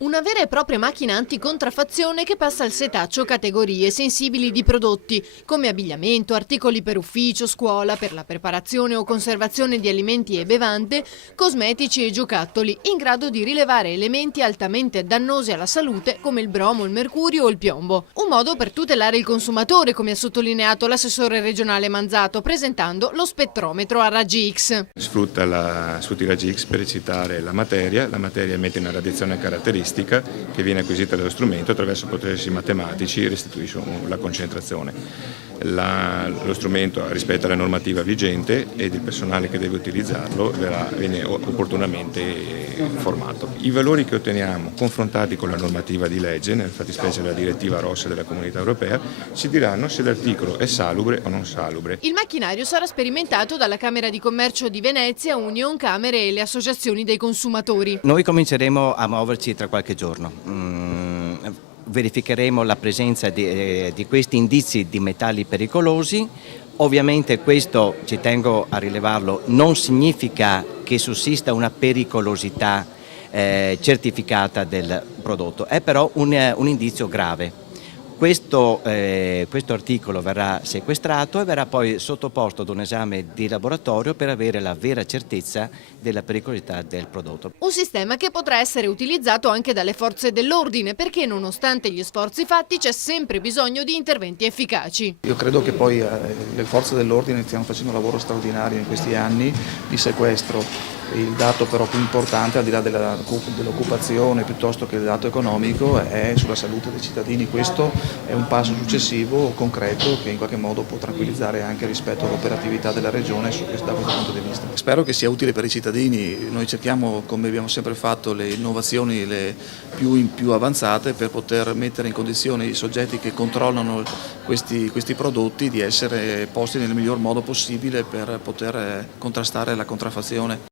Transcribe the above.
Una vera e propria macchina anticontraffazione che passa al setaccio categorie sensibili di prodotti, come abbigliamento, articoli per ufficio, scuola, per la preparazione o conservazione di alimenti e bevande, cosmetici e giocattoli, in grado di rilevare elementi altamente dannosi alla salute come il bromo, il mercurio o il piombo. Un modo per tutelare il consumatore, come ha sottolineato l'assessore regionale Manzato, presentando lo spettrometro a raggi X. Sfrutta i raggi X per eccitare la materia emette una radiazione caratteristica che viene acquisita dallo strumento attraverso processi matematici e restituisce la concentrazione. Lo strumento rispetta la normativa vigente ed il personale che deve utilizzarlo viene opportunamente informato. I valori che otteniamo confrontati con la normativa di legge, nel fattispecie la direttiva rossa della Comunità Europea, ci diranno se l'articolo è salubre o non salubre. Il macchinario sarà sperimentato dalla Camera di Commercio di Venezia, Union Camere e le associazioni dei consumatori. Noi cominceremo a muoverci tra qualche giorno. Verificheremo la presenza di questi indizi di metalli pericolosi. Ovviamente questo, ci tengo a rilevarlo, non significa che sussista una pericolosità certificata del prodotto, è però un indizio grave. Questo articolo verrà sequestrato e verrà poi sottoposto ad un esame di laboratorio per avere la vera certezza della pericolosità del prodotto. Un sistema che potrà essere utilizzato anche dalle forze dell'ordine, perché nonostante gli sforzi fatti c'è sempre bisogno di interventi efficaci. Io credo che poi le forze dell'ordine stiano facendo un lavoro straordinario in questi anni di sequestro. Il dato però più importante, al di là dell'occupazione piuttosto che del dato economico, è sulla salute dei cittadini. Questo è un passo successivo, concreto, che in qualche modo può tranquillizzare anche rispetto all'operatività della Regione da questo punto di vista. Spero che sia utile per i cittadini. Noi cerchiamo, come abbiamo sempre fatto, le innovazioni più avanzate per poter mettere in condizione i soggetti che controllano questi prodotti di essere posti nel miglior modo possibile per poter contrastare la contraffazione.